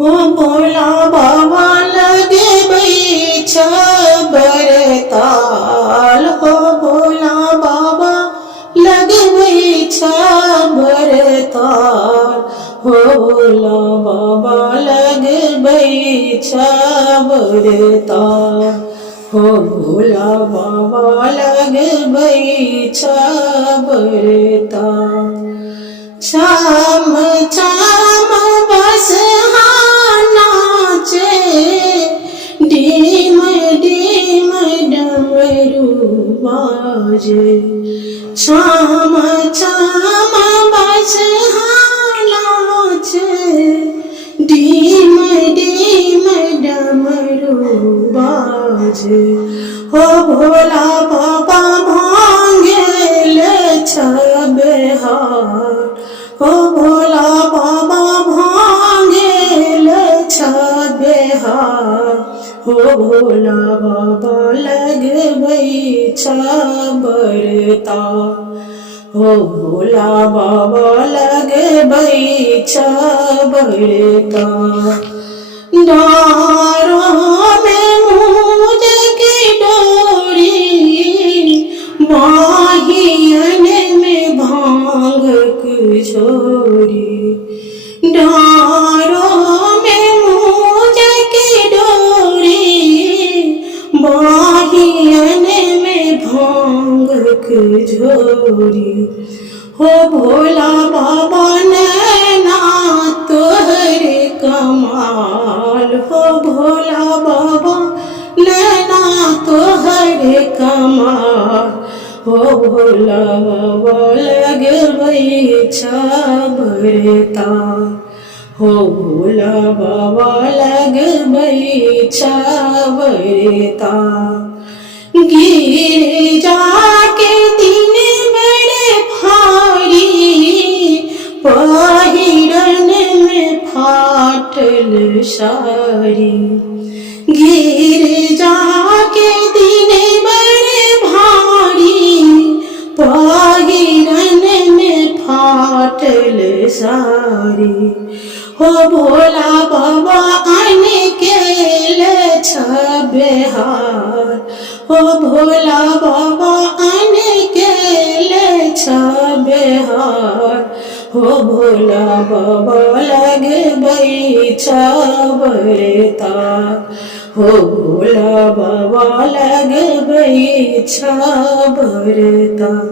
हो भोला बाबा लगे छबर ताल। हो भोला बाबा लगे छबर ताल। हो भोला बाबा लगे छबर ताल। हो भोला बाबा लगे छबर ताल। छम छम बस नाचे डीम डीम डमरू बाजे। छम छम बस नाचे डीम डीम डमरू बाजे। हो भोला बाबा भांगेल छबहार। हो भोला बाबा भांगेल छबहार। हो भोला बाबा लगबै छबर ताल। हो भोला बाबा लगबै छबर ताल। डारों में मूंज की डोरी माहियन में भांग झोरी। डारों में मूंज की डोरी माहियन में भांग झोरी। हो भोला बाबा नैना तोहर कमाल। हो भोला बाबा नैना तोहर कमाल। हो भोला बाबा लगबै छबर ताल। हो भोला बाबा लगबै छबर ताल। गिर जाके दिन बड़े भारी पहिरन में फाटल साड़ी। गिर जाके दिन बड़े भारी पहिरन में फाटल साड़ी। हो भोला बाबा अनकेल छबहार। हो भोला बाबा अनकेल छबहार। हो भोला बाबा लगबै छबर ताल। हो भोला बाबा लगबै छबर ताल।